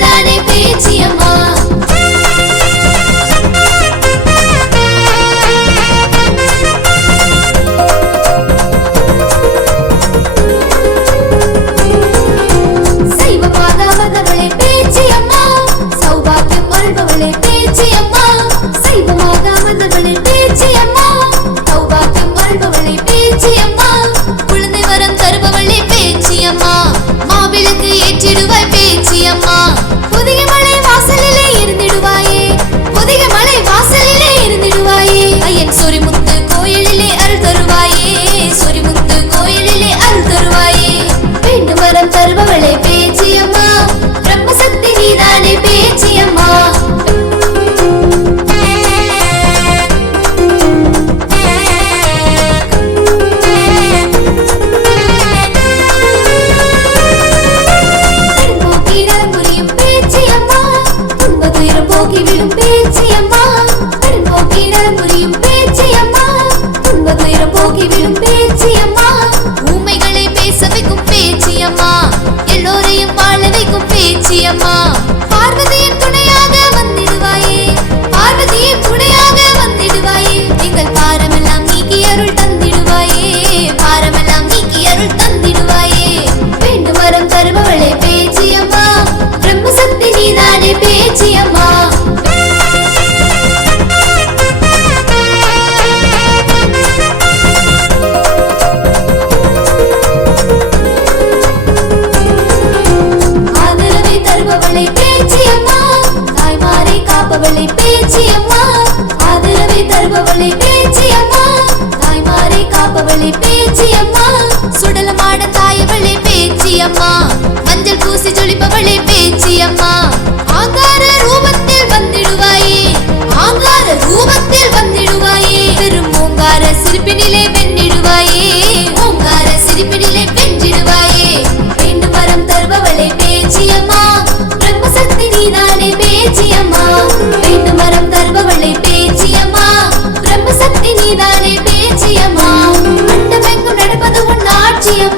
நீதானே பேச்சியம்மா. பேச்சியம்மா தருபவளை பேச்சியம்மா ஆதரவை தருபவளை பேச்சியம்மா தாய்மாரை காப்பவளை பேச்சியம்மா சுடலமான தாயவளை பேச்சியம்மா மஞ்சள் பூசி ஜொலிப்பவளை பேச்சியம்மா ஆங்கார ரூபத்தில் வந்திடுவாயே. ஆங்கார ரூபத்தில் வந்திடுவாயே. பெரும் ஓங்கார சிரிப்பினி see